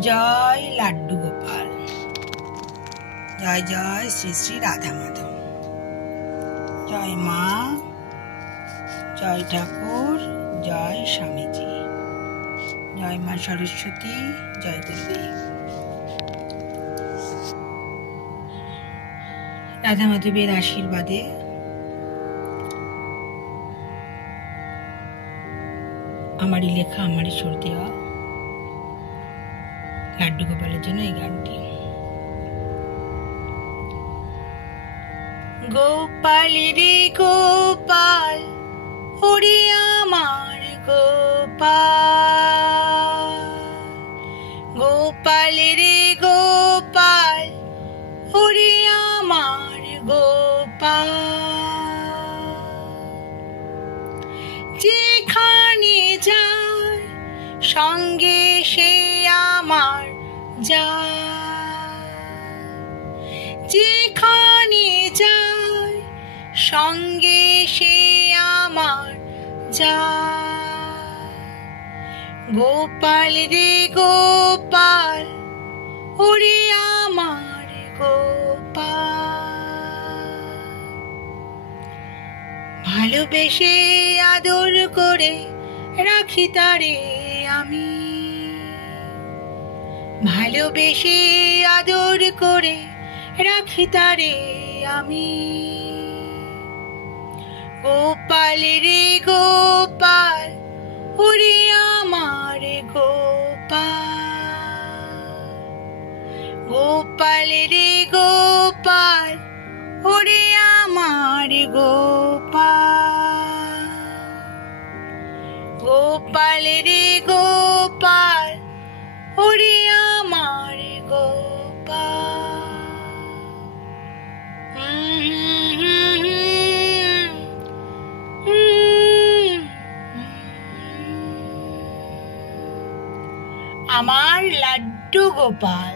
জয় লাড্ডু গোপাল, জয় জয় শ্রী শ্রী রাধা মাধব, জয় মা, জয় ঠাকুর, জয় স্বামীজি, জয় মা সরস্বতী, জয় গুরুদেব। রাধা মাধবের আশীর্বাদে আমারই লেখা, আমারই সুর দেওয়া লাড্ডু গোপালের জন্য এই গানটি। গোপাল রে গোপাল, ওরে আমার গোপাল, গোপাল রে গোপাল, ওরে আমার গোপাল, যেখানে যায় সঙ্গে সে আমার যায়, যেখানে যায় সঙ্গে সে আমার যায়। গোপাল রে গোপাল, ওরে আমার গোপাল, ভালোবেসে আদর করে রাখি তারে আমি, ভালোবেসে আদর করে রাখি তারে আমি। গোপাল রে গোপাল, ওরে আমার গোপাল, গোপাল রে গোপাল, ওরে আমার গোপাল, গোপাল রে গোপাল, ওরে আমার গোপাল। আমার লাড্ডু গোপাল।